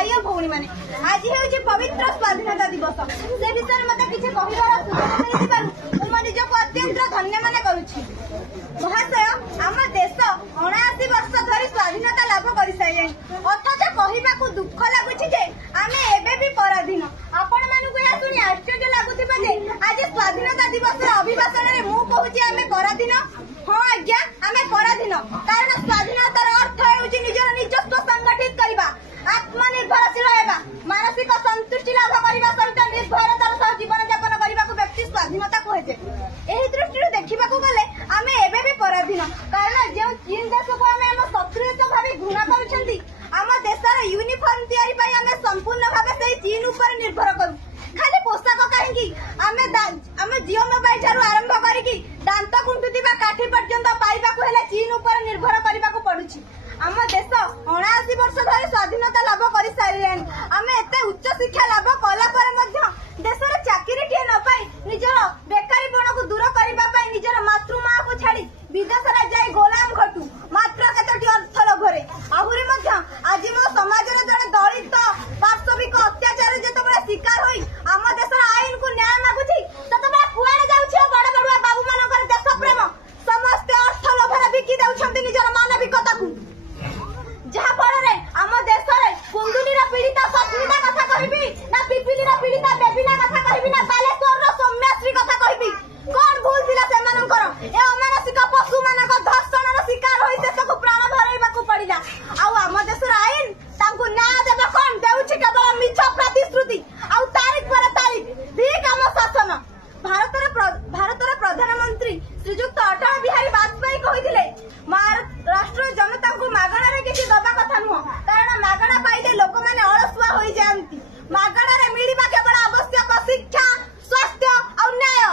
भाई और भौणी माने आज हेउछि पवित्र स्वाधीनता दिवस से विषय मते किछि कहिबार सुযোগ मिलिबारु मो निजको अत्यंत धन्य माने करूछि। महाशय आम देश 79 वर्ष धरी स्वाधीनता लाभ कर सारे अथच कहवाक दुख लगुच आमे एबे भी पराधीन। आपण मानू या सुनी आश्चर्य लगुथिबा जे आज स्वाधीनता दिवस अभिभाषण रे मु कहूछि आमे पराधीन। हाँ आज्ञा आमे पराधीन कारण स्वाधीनतार अर्थ हेउछि निजर निजस्व संगठित करबा, आत्मनिर्भरशील हेबा, मानसिक संतुष्टि लाभ करबा सहित निर्भरतार सह जीवन यापन करबाक व्यक्ति स्वाधीनता कहे। एही दृष्टि देखिबाकू गले आमे एबे भी पराधीन कारण जे चीन देश को आमे हम शत्रुता भाबे घृणा करूछंती आम देशर यूनिफॉर्म तयारी पाई आमे संपूर्ण भाबे से चीन ऊपर निर्भर करू। खाली पोशाक कहीं आम जियो मोबाइल ठारू आरंभ करिकी दांत कुंटुथिबा काठी पर्यंत पाइबाकू हेले चीन ऊपर निर्भर करबाकू पडुछि। आम देश 79 वर्ष धरि स्वाधीनता लाभ कर सारे आमे एते उच्च शिक्षा लाभ कला पर मध्य देशर चाकरी टिए न पाई निजर बेकारीपण को दूर करबा पाई निजर मातृमा को छाड़ी विदेश रे जाई गोलाम घटू मात्र केतटी अर्थ लोभरे आहुरी मध्य आज मो समाज रे जने दलित पार्श्विक अत्याचार जेतबे शिकार होई आम देशर आईन को न्याय मागुछि ततबे कुआने जाउछि बड़ बड़ुआ बाबू मानकर देश प्रेम समस्त अर्थ लोभरे बिकी देउछंती निजर मानविकता को जहा फଳରେ आम देशरे कुंदुली पीड़िता सस्मिता कथा कहबी ना पिपिली पीड़िता देवीना कथा कहबी ना बालेश्वर सौम्याश्री कथा कहबी कौन भूल थिला सेमानकर ए अमानसिक पशु मानक धर्षणर शिकार होई देशको प्राण हराइबाकू पड़िला आउ आम देशर आईन तांको न्याय देबा कौन देउछि केवल मिछ प्रतिश्रुति आउ तारीख पर तारीख ठीक आम शासन। भारतर प्रधानमंत्री श्रीयुक्त अटल बिहारी वाजपेयी कहिथिले राष्ट्र जनता को मागणारे किसी दबा कथा नुह कारण मागणा पाइले लोक माने अलसुआ होई जांती। मागणारे मिलिबा केवल आवश्यक शिक्षा स्वास्थ्य और न्याय।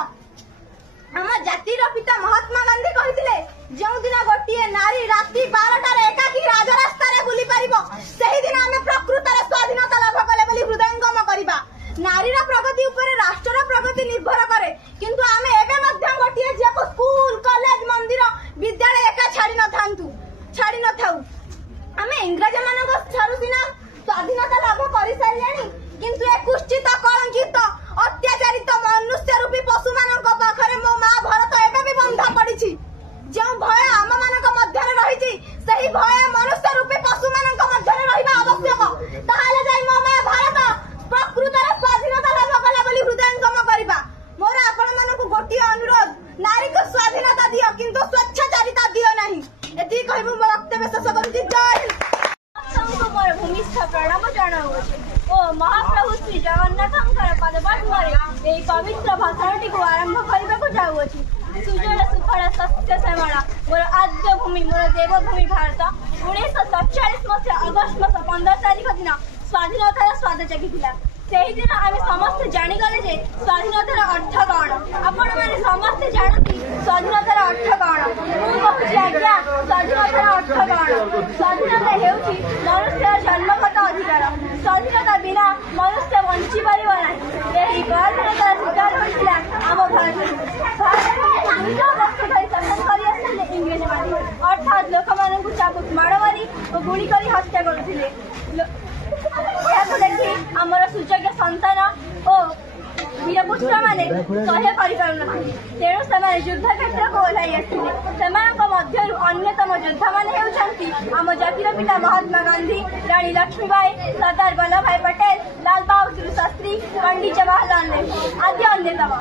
हम जातिर पिता महात्मा गांधी कहिथिले जो दिन गोटिए नारी राति 12 रे एकाकी राजरास्ता रे बुली परिबो सेही दिन आमे प्रकृत रे स्वाधीनता लाभ कले बोली हृदयंगम करिबा। नारीर प्रगति ऊपर राष्ट्रर प्रगति निर्भर करे किंतु आमे एबे मध्य गोटिए जेको स्कूल कॉलेज मंदिर विद्यालय एका छाड़ी न थाउ आमे इंग्रज मानक छारु सिना स्वाधीनता लाभ कर सारियानी किंतु ए कुष्ठित कलंकित अत्याचारित मनुष्य रूपी पशु मानक पाखरे मो मां भारत एबे भी बंधा पड़िछि। जो भय आम मानक मध्य रही सही भय मनुष्य रूपी पशु मानक मध्य रहिबा आवश्यक ताहाले जाई मो मां भारत प्रकृत स्वाधीनता लाभ कला बोली हृदयंगम करबा। मोर आपण मानक गोटिए अनुरोध नारी को स्वाधीनता दियो किंतु स्वच्छाचारिता दियो नहीं। एति कहबो मो वक्तव्य शेष करूछि। जय हिंद। मोर भूमिस्थ प्रणाम जणाउछि ओ महाप्रभु श्री जगन्नाथंकर पदपद्मरे एई पवित्र भाषणटी को आरंभ करबाको जाउछि। सुजल सुफल सत्य श्यामला मोर आद्य भूमि मोर देवभूमि भारत 1947 मसीहा अगस्त मास 15 तारिख दिन स्वाधीनतार स्वाद जगिथिला। सेही दिन आमे समस्त जानि गले जे स्वाधीनतार अर्थ कौन। आपण माने समस्त जानती स्वाधीनतार अर्थ कौन। मु कहूछि आज्ञा स्वाधीनतार अर्थ कौन। स्वाधीनता हेउछि मनुष्यर जन्मगत अधिकार। स्वाधीनता बिना मनुष्य बंची परिबो नाही। एही स्वाधीनतार शिकार होइतिला आम भारत। भारत वर्ष धरि शासन करि आसिले इंग्रज माने अर्थात लोक मानकु चाबुक माड़ मारी और गुली करी हत्या करुथिले। देखी आमर सुयोग्य संतान और वीरपुत्र माने सह्य करिपारुनथि तेणु से युद्ध क्षेत्र को ओह्लाई आसिले। मध्य अन्यतम योद्धा माने हेउछन्ति आम जातिर पिता महात्मा गांधी, रानी लक्ष्मीबाई, सरदार वल्लभ भाई पटेल, लाल बहादुर शास्त्री, पंडित जवाहरलाल नेहरू आदि अन्यतम।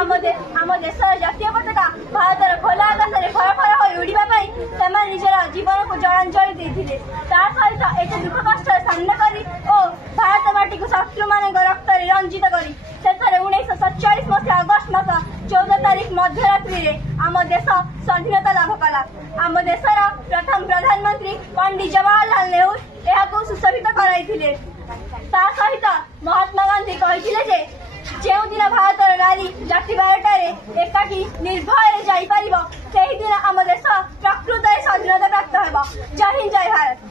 आम देशर जातीय पताका भारतर खोला आकाशरे फर फर हो उड़िबा पाई सेमाने निजर जीवन को जलांजलि देथिले। ता सहित एते दुख कष्ट सामना करी ओ भारत माटी को शत्रु माने रक्त रंजित करी शेषे 1947 मसीहा अगस्त मास 14 तारिख मध्यरात्रि रे आम देश स्वाधीनता लाभ कला। आम देशर प्रथम प्रधानमंत्री पंडित जवाहरलाल नेहरू एहाको सुशोभित कराइथिले। ता सहित महात्मा गांधी कहिथिले जे जेउ दिन भारतर नारी जाति 12 रे एकाकी निर्भय जाई परिबो सेही दिन आम देश प्रकृत स्वाधीनता प्राप्त हेबो। जय हिंद जय भारत।